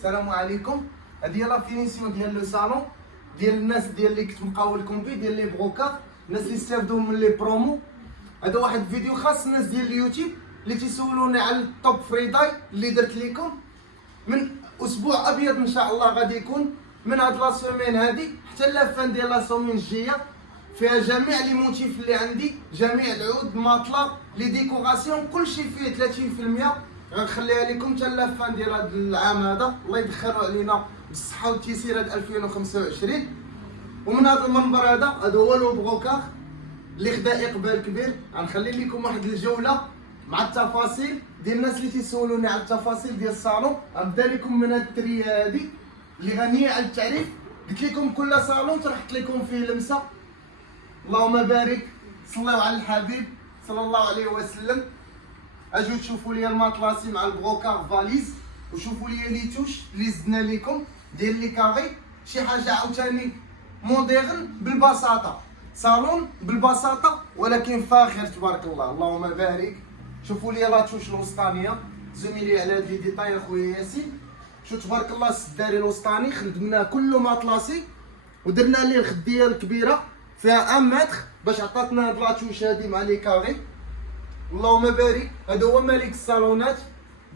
السلام عليكم. هذه لا فينيسيون ديال لو صالون ديال الناس ديال اللي كتبقاو الكومبي ديال لي بروكا، الناس اللي استافدوا من لي برومو. هذا واحد الفيديو خاص الناس ديال اليوتيوب اللي تيسولوني على التوب فريداي اللي درت لكم من اسبوع ابيض ان شاء الله. غادي يكون من هاد لا سيمين هادي حتى لافان ديال لا سيمين الجايه، فيها جميع لي موتيف اللي عندي، جميع العود، ماطلا، لي ديكوراسيون، كلشي فيه 30%. غنخليها لكم حتى لافان ديال هاد العام هذا. الله يدخلوا علينا بالصحه والتيسير هاد 2025. ومن هذا المنبر هذا هو لو بروكار اللي خدا اقبال كبير. غنخلي لكم واحد الجوله مع التفاصيل ديال الناس اللي تيسولوني على التفاصيل ديال الصالون. غنبدا لكم من هاد التريه هادي اللي غنيه على التعريف. قلت لكم كل صالون طرحت لكم فيه لمسه. اللهم بارك، صلوا على الحبيب صلى الله عليه وسلم. اجوا تشوفوا لي الماطلاسي مع البروكار فاليز، وشوفوا لي لي توش اللي زدنا لكم ديال لي كاري، شي حاجه عاوتاني موديرن بالبساطه، صالون بالبساطه ولكن فاخر تبارك الله. اللهم بارك. شوفوا لي لا توش الوسطانيه، زميلي على هاد لي ديتاي اخويا ياسين. شو تبارك الله السداري الوسطاني خدمناه كله ماطلاسي، ودرنا ليه الخديه الكبيره فيها 1 متر باش عطاتنا هاد لا توش هادي مع لي كاري. اللهم بارك. هذا هو ملك الصالونات،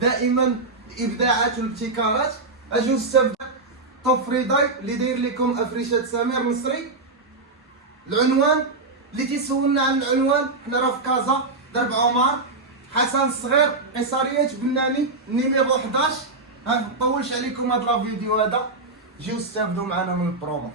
دائما الابداعات والابتكارات. اجوا نستافدوا توب فريداي اللي داير لكم افريشات سمير مصري. العنوان اللي تيسولنا عن العنوان، حنا راه في كازا درب عمر حسن الصغير قيصريات بناني نيميرو 11. ما نطولش عليكم هذا الفيديو هذا، جيو استافدوا معنا من البرومو.